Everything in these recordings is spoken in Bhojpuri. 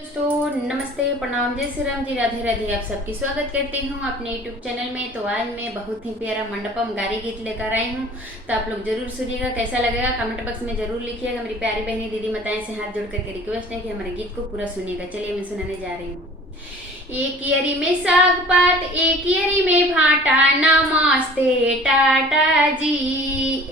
दोस्तों नमस्ते, प्रणाम, जय श्री राम जी, राधे राधे। आप सबकी स्वागत करती हूँ अपने यूट्यूब चैनल में। तो आज मैं बहुत ही प्यारा मंडपम गारी गीत लेकर आई हूँ, तो आप लोग जरूर सुनिएगा। कैसा लगेगा कमेंट बॉक्स में जरूर लिखिएगा। मेरी प्यारी बहनी दीदी माताएं से हाथ जोड़ करके रिक्वेस्ट है कि हमारे गीत को पूरा सुनिएगा। चलिए मैं सुनाने जा रही हूँ। एक यरी में साग पात, एक यरी में भाटा, नमस्ते टाटा जी।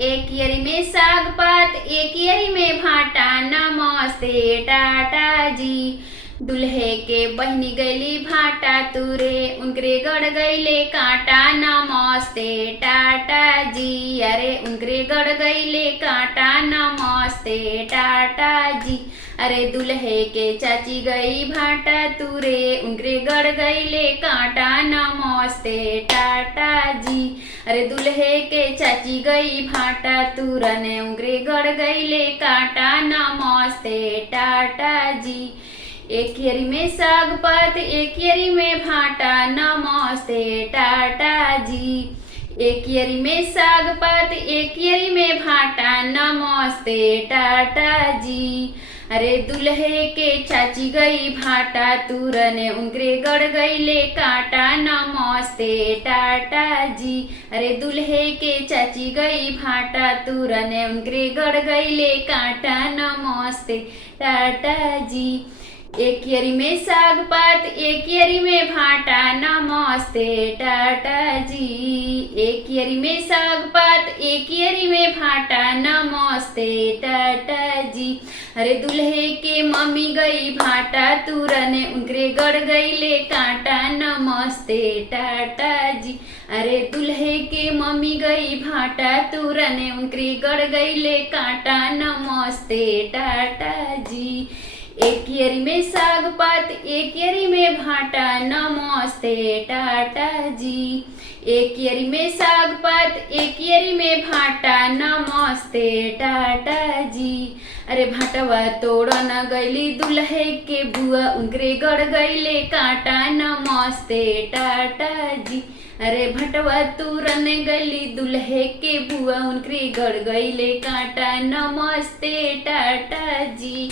एक यरी में साग पात, एक यरी में भाटा, नमस्ते टाटा जी। दुल्हे के बहनी गैली भाटा तुरे, उनकरे गड़ गईले कांटा, नमस्ते टाटा जी। अरे उनकरे गड़ गईले कांटा, नमस्ते टाटा जी। अरे दुल्हे के चाची गई भाटा तुरे, उनकरे गड़ गईले कांटा, नमस्ते टाटा जी। अरे दुल्हे के चाची गई भाटा तुरने, उनकरे गड़ गईले कांटा, नमस्ते टाटा जी। एक यरी में साग पात, एक यरी में भाटा, नमस्ते टाटा जी। एक यरी में साग पात, एक यरी में भाटा, नमस्ते टाटा जी। अरे दुल्हे के चाची गई भाटा तुरने, उनकरे गड़ गईले कांटा, नमस्ते टाटा जी। अरे दुल्हे के चाची गई भाटा तुरने, उनकरे गड़ गईले कांटा, नमस्ते टाटा जी। एक यरी में साग पात, एक यरी में भाटा, नमस्ते टाटा जी। एक यरी में साग पात, एक यरी में भाटा, नमस्ते टाटा जी। अरे दुल्हे के मम्मी गई भाटा तुरने, उनकरे गड़ गईले कांटा, नमस्ते टाटा जी। अरे दुल्हे के मम्मी गई भाटा तुरने, उनकरे गड़ गईले कांटा, नमस्ते टाटा जी। एक यरी में साग पात, एक यरी में भाटा, नमस्ते टाटा जी। एक यरी में साग पात, एक यरी में भाटा, नमस्ते टाटा जी। अरे भाटवा तोड़न गईली दुल्हे के बुआ, उनकरे गड़ गईले कांटा, नमस्ते टाटा जी। अरे भटवा तुरन गली दुल्हे के बुआ, उनकरे गड़ गईले कांटा, नमस्ते टाटा जी।